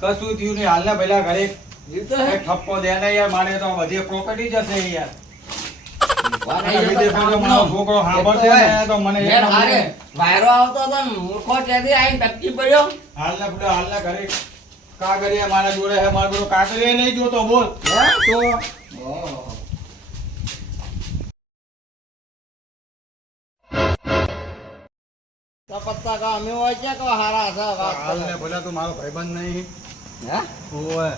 કશું થયું નહીં હાલના પહેલા ઘરે જીવતો હે કઈ ઠપકો દે ને યાર મારે તો બધી પ્રોપર્ટી જશે યાર વારે અને વિદેશમાં જો મારો છોકરો સાંભળશે ને તો મને યાર હારે વાયરો આવતો હતો ને મૂર્ખો ત્યાંથી આઈને ટપકી પડ્યો હાલના ઘરે કાગરિયા મારા જોડે હે મારો બધો કાગરિયા નહીં જોતો બોલ હે તો ઓહો તો પત્તા કા અમે હોય છે કે હારા છે વાત હાલને ભલા તું મારો ભાઈબંધ નહીં હે ઓય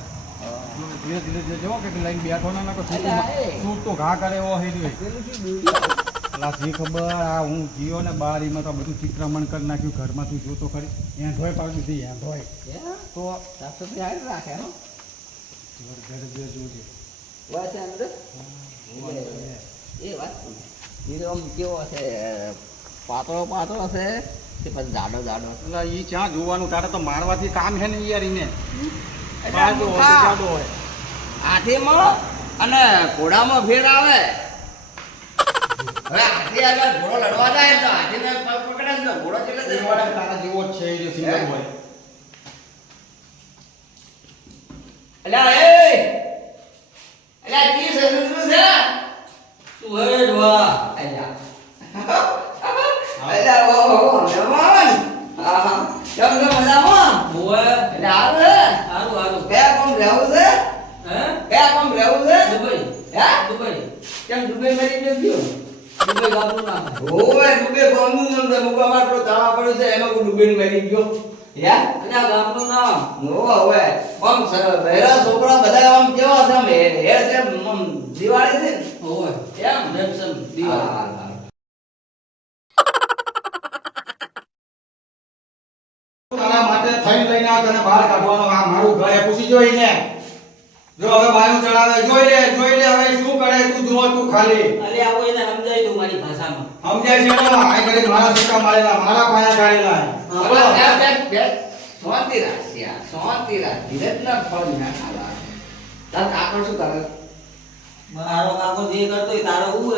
ધીરે ધીરે જો કે લાઈન બેઠો ના કો અલ્યા, એ. તું તો ઘા કરે એવો હે રે પેલું શું દૂર અલા સી ખબર આ હું જીયો ને બારીમાં તો બધું ચિત્રમણ કરી નાખ્યું ઘરમાં તું જોતો ખરી ત્યાં ધોય પાડી દીધી ત્યાં ધોય હે તો સાસુ થી હારી રાખે હો ઘરે જે જોજે વાત છે અંદર એ વાત હીરો આમ કેવો છે પાતળો પાતળો છે કે પછી જાડો જાડો એટલે ઈ ક્યાં જોવાનું તારે તો મારવાથી કામ છે ને યાર ઈને એટલે બાજુ હોય હા. જાડો હોય હાથીમાં અને ઘોડામાં ફેર આવે હવે હાથી આગળ ઘોડો લડવા જાય તો હાથીને પગ પકડે ને તો ઘોડો કેટલે એ વાળા તારા જેવો જ છે એ જે સિંગલ હોય અલ્યા એ અલ્યા કી છે શું છે તું હે ડોવા અલ્યા અલ્યા ઓ જવાન આહા કેમ છે મજામાં ઓવે અલ્યા આવે હારું હારું બે કોમ રહેવું છે હે બે કોમ રહેવું છે દુબઈ હે દુબઈ કેમ દુબઈ મરી ગયો દુબઈ ગામનું નામ ઓય દુબઈ ગામનું નામ છે મુકા માટલો તાળા પડ્યો છે એમાં કોઈ ડૂબીને મરી ગયો હે અને આ ગામનું નામ નો હવે આમ બહેરા છોકરા બધા આમ કેવા છે આમ હે છે આમ દિવાળી છે ને ઓવે એમ રેમસમ દિવાળી હા. તારા માટે થઈ લઈને આ તને બહાર કાઢવાનો આ મારું ઘર એ પૂછી જોઈ ને જો હવે બાયું ચડાવે જોઈ લે હવે શું કરે તું જુઓ તું ખાલી અલે આવો એને સમજાય તું મારી ભાષામાં સમજાય છે ને આ ઘરે મારા સિક્કા મારેલા મારા પાયા કાઢેલા હવે બે શાંતિ રાખ્યા શાંતિ રાખ ધીરજ ના ફળ ના ખાવા તાર કાકો શું કરે મારો કાકો જે કરતો હોય તારો હું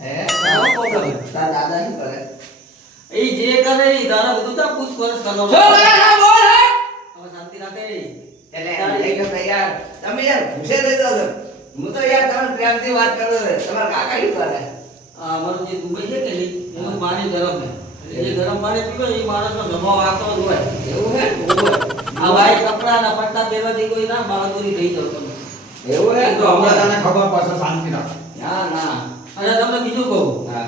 હે તારો problem. તાર દાદા શું કરે એ જે કરે એ તારા બધું તા પૂછપરછ કરવાનો શું કરે ના બોલ હે હવે શાંતિ રાખે એટલે એમ નહીં કે યાર તમે યાર ઘૂસે દેતા છો હું તો યાર તમે પ્રેમથી વાત કરો છો તમારા કાકા શું કરે આ અમારું જે દુબઈ છે કે નહીં એનું પાણી ગરમ છે એટલે જે ગરમ પાણી પીવે એ માણસનો સ્વભાવ આતો જ હોય એવું હે આ વાઈટ કપડા ના પટ્ટા પહેરવાથી કોઈ ના બાળકોની થઈ જાવ તમે એવું હે તો હમણાં તને ખબર પડશે શાંતિ રાખ ના ના અને તમને બીજું કહું હા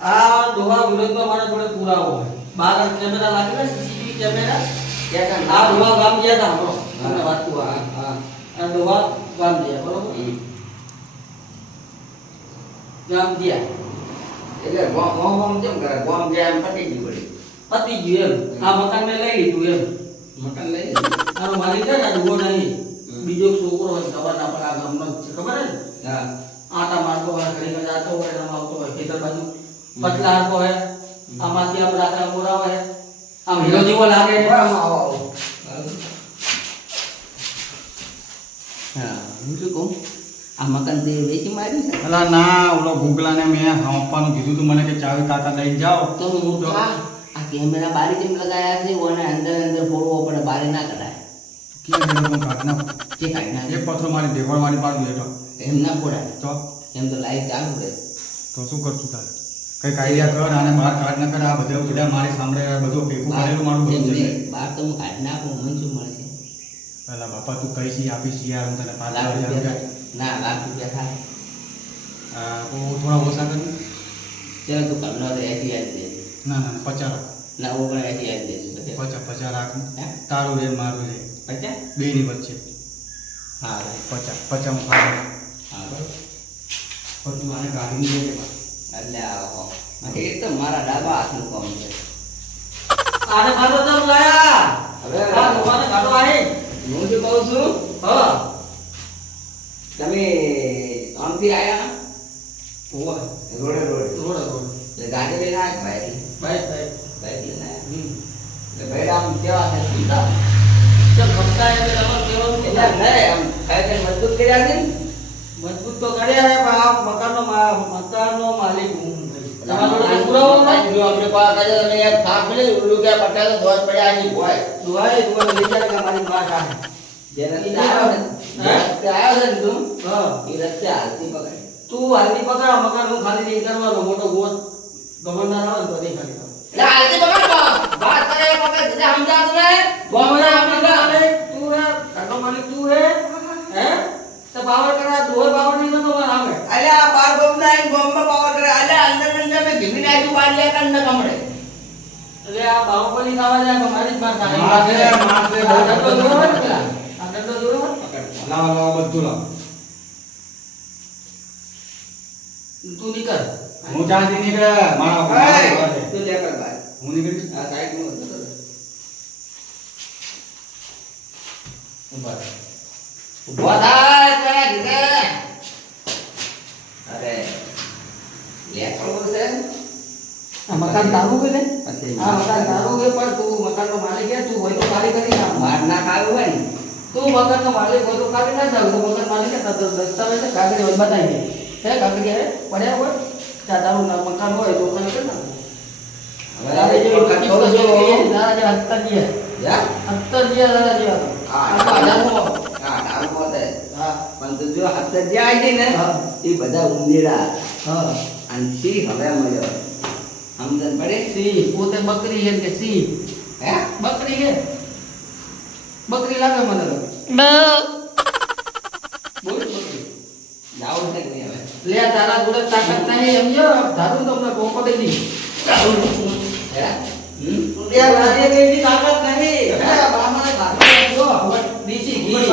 આ ડોહા વિરોધમાં મારા જોડે પુરાવો હોય બહાર કેમેરા લાગેલા સીસીટીવી કેમેરા ક્યાં આ ડોહા ગામ ગયા હતા આપણો હા. તમને વાત કહું હા આ હા આ ડોહા ગામ ગયા બરોબર ગામ ગયા એટલે ગોમ કેમ કરે ગોમ ગયા એમ પટી ગયું વળી પતી ગયું એમ આ મકાન મેં લઈ લીધું એમ મકાન લઈ લીધું. આનો માલિક છે ને આ ડોહો નહીં હમ. બીજો એક છોકરો હોય ખબર ના પડે આ ગામનો જ છે ખબર હે ને હા આટા મારતો હોય ઘડી ઘડી આટો હોય આમ આવતો હોય ખેતર બાજુ પતલા હાથો હોય આમાંથી આમ રાતા મોરા હોય આમ હીરો જેવો લાગે આવો આવો હા હું શું કહું આ મકાન તે વેચી માર્યું છે અલા ના ઓલો ગુગલાને મેં આપવાનું કીધું તું મને કે ચાવી કાકા લઈ જાઓ તો હું તો આ કેમેરા બારી જેમ લગાયા છે ઓને અંદર અંદર ફોડવો પડે બારી ના કરાય કે મેં કાઢના કે કાઢી નાખે એક પથ્થર મારી દેવળ મારી પાડ બેઠો એમ ના ફોડાય તો એમ તો લાઈટ ચાલુ રહે તો શું કરશું તારે કઈ આઈડિયા કર અને બહાર કાઢ ન કર આ બધા મારી સામે બધું ભેગું કરેલું મારું બધું છે બાર તો હું કાઢી નાખું મને શું મળશે પેલા બાપા તું કઈ સી આપીશ યાર હું તને પાંચ લાખ હજાર રૂપિયા રૂપિયા ના લાખ રૂપિયા થાય તો થોડા ઓછા કર ચાલો તું કમનો તો 80 આજ દે ના ના 50 રાખ ના હું પણ 80 આજ દે 50 રાખ હે તારું રે મારું રે 50 બે ની વચ્ચે હા ભાઈ 50 હું ખાવા હા બરોબર પણ તું આને કાઢી નહીં દે એટલે આવો એ તો મારા ડાબા હાથનું કામ છે આને ખાધો તો લાયા હવે આ ડોહાને ખાધો આહી હું શું કહું છું હા તમે આમથી આયા ઓય રોડે રોડે રોડ રોડ એટલે ગાડી લઈને આયા ભાઈ બાઈક બાઈક બાઈક લઈને આયા હમ એટલે ભાઈ આમ કેવા છે પીતા ચલ ભક્તા એટલે તમારે કેવાનું કે એટલે નહીં આમ કાયદે મજબૂત કર્યા છે ને મજબૂત તો કર્યા હે પણ આ મકાનનો માલિક હું ભાઈ તમારો જોડે પુરાવો હોય જો આપણે પા કાજે અને યાર થાક મિલે ઉલ્લુ કે પટ્યા તો ધોત પડ્યા આની ભોય દુહાઈ તું લઈ જા કે મારી વાત આ જેને આવ્યો ને રસ્તે આવ્યો છે ને તું હા એ રસ્તે હાલતી પકડ તું હાલની પકડા મગર હું ખાલી નહીં કરવાનો મોટો ગોત ગવર્નર આવે ને તો નહીં ખાલી એટલે હાલતી પકડ વાત કરે પકડ તને સમજાતું ને ગોમના આપી તું હે કાકો માલિક તું હે તો પાવર કરા દોર પાવર નહીં તો મારા આવે અલ્યા બાર ગોમના આઈને ગોમમાં પાવર કરે અલ્યા અંદર અંદર મે ધીમી નાખ્યું બાર લે કન ન કમડે એટલે આ બાહુબલી ખાવા જાય તો મારી જ માર ખાય મારશે બહુ આ દંડો જોરો ને પેલા આ દંડો જોરો પકડ લાવ બધું લાવ તું નીકળ હું ચાંદી નીકળે મારા તું લે કર ભાઈ હું નીકળી આ સાઈડ નું હતો ઉભો થાય પેલા દીધે અરે લે ખબર છે આ મકાન તારું કે લે પછી આ મકાન તારું કે પણ તું મકાનનો માલિક છે તું હોય તો ખાલી કરી નાખ માર ના ખાવું હોય ને તું મકાનનો માલિક હોય તો ખાલી ના જાવ તો મકાન માલિક છે તો દસ્તાવેજ છે કાગળ હોય બતાવી દે હે કાગળ હે પડ્યા હોય ચા તારું મકાન હોય તો ખાલી કરી નાખ તારે જે પકડ તો જો તારા જે હત્તર જે યા હત્તર જે તારા જે હા નામ પોતે હા પણ તું જો હાથ જે આવી ને હા. એ બધા ઉંદેડા હા અને સી હવે મળ્યો સમજણ પડે સી પોતે બકરી છે કે સી હે બકરી કે બકરી લાગે મને તો બોલ બકરી જાવું છે કે નહીં હવે લે તારા જોડે તાકાત નહીં સમજો ધારું તો તમને ટોપો દઈ દી હે લે મારી એવી તાકાત નહીં હે બામાને ખાતો જો દીસી ઘી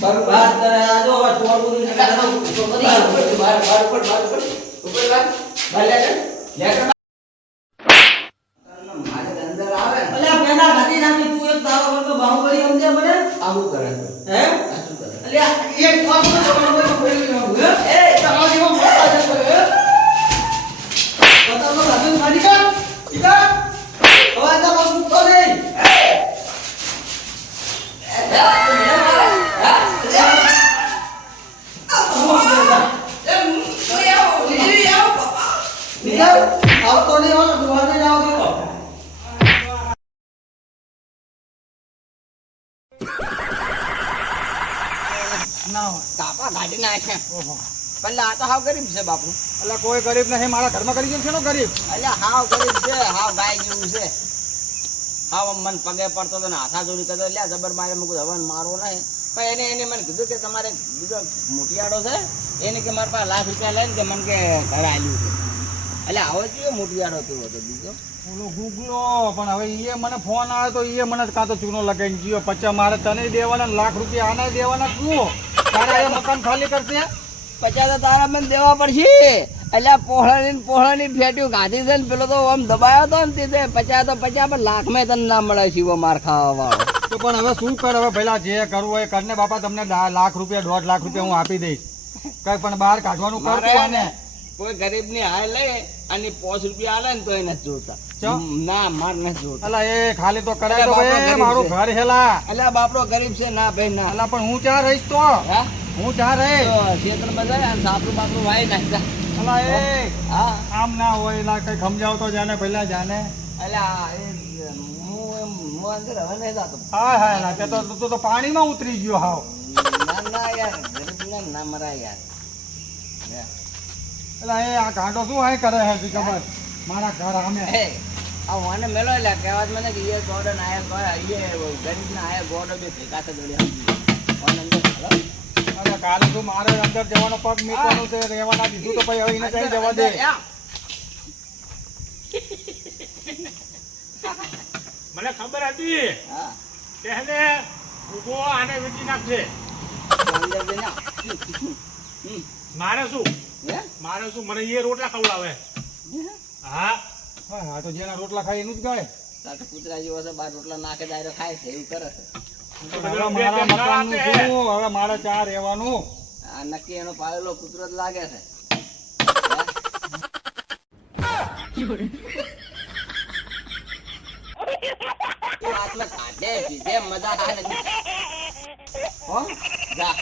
બરબાદ કરે આ જો હવે ચોર બોલી ને કાઢો તો કરી બાર ઉપર લે કર મારે અંદર આવે ને અલ્યા પેલા ગાડી નાખી તું એક તારો કરતો બાહુબલી સમજે મને આવું કરે હે આ શું કરે અલ્યા એક કામ તો બાહુબલી ફેરવી નાખું હે એ તમારો જેવો મોટા છે હે બતાવો રાજુ ખાલી કર ઈકા હવે આ બસ મૂકો નહીં નીકળ આવતો નહીં હોય દુવાને જાવ તો કાપા કાઢી નાખે પેલા આ તો હાવ ગરીબ છે બાપુ એટલે કોઈ ગરીબ નહીં મારા ઘરમાં કરી ગયું છે નો ગરીબ અલ્યા હાવ ગરીબ છે હાવ ગાય જેવું છે હાવ આમ મન પગે પડતો તો ને હાથા જોડી કરતો લ્યા જબર મારે મૂકું હવે મારો નહીં પણ એને મને કીધું કે તમારે બીજો મોટિયાડો છે એને કે મારા પાસે ₹1,00,000 લઈને કે મને કે ઘરે આલ્યું છે એટલે આવો કેવો મોટિયાડો કેવો હતો બીજો ઓલો ગુગલો પણ હવે ઈએ મને ફોન આવ્યો તો ઈએ મને કાં તો ચૂનો લગાઈને ગયો પછી મારે તને દેવાના ₹1,00,000 આને દેવાના શું તારે એ મકાન ખાલી કરશે 50 તો તારા મને દેવા પડશે એટલે પોહળાની ફેટ્યું ગાધી છે ને પેલો તો આમ દબાયો હતો ને તે 50 તો 50 પણ લાખમાં તને ના મળે શિવો માર ખાવા વાળો તો પણ હવે શું કર હવે પહેલા જે કરવું હોય એ કરને બાપા તમને ₹1,00,000 ₹1,50,000 હું આપી દઈશ કઈ પણ બહાર કાઢવાનું કરતું આને કોઈ ગરીબ ની હાય લે અને ₹5 આલે ને તો એ નથી જોતા ચમ? ના માર નથી જોતા અલા એ ખાલી તો કરાય તો બાપડો ભાઈ ગરીબ મારું છે. ઘર હેલા એટલે બાપડો ગરીબ છે ના ભાઈ ના અલા પણ હું ચા રહીશ તો હા હું ચા રહીશ તો ખેતર માં જાય અને સાપરું બાપરું વાઈ નાખતા અલા એ હા આમ ના હોય એલા કઈ સમજાવતો જાને પહેલા જાને એટલે હું અંદર હવે નહીં જાતો હાય હાય અલા તે તો તું તો પાણીમાં ઉતરી ગયો હાવ ના ના યાર ગરીબ ને ના મરાય યાર અલા એ આ કાંટો શું હાય કરે હે જી ખબર મારા ઘર આમે હે આ વાને મેલો એટલે કહેવાત મને કે એ ગોડન આયા ગરીબ ના આયા ગોડો બે ભેગા તો જોડ્યા ઓન અંદર હાલો અરે કાલે તું મારે અંદર જવાનો પગ મૂકવાનું છે રહેવાના દીધું તો પછી હવે એને કઈ જવા દે મને ખબર હતી હા કે એને ઉભો આને વેચી નાખશે અંદર જઈને મારે શું હે મને એ રોટલા ખવડાવે હા હા હા તો જેના રોટલા ખાય એનું જ ગણે તાતો કૂતરા જેવો છે બાર રોટલા નાખે દાયરો ખાય છે એવું કરે છે હવે મારા મકાનનું શું હવે મારે ચા રહેવાનું આ નક્કી એનો પાળેલો કૂતરો જ લાગે છે આટલે કાઢે પીધે મજા આવે ને હો જા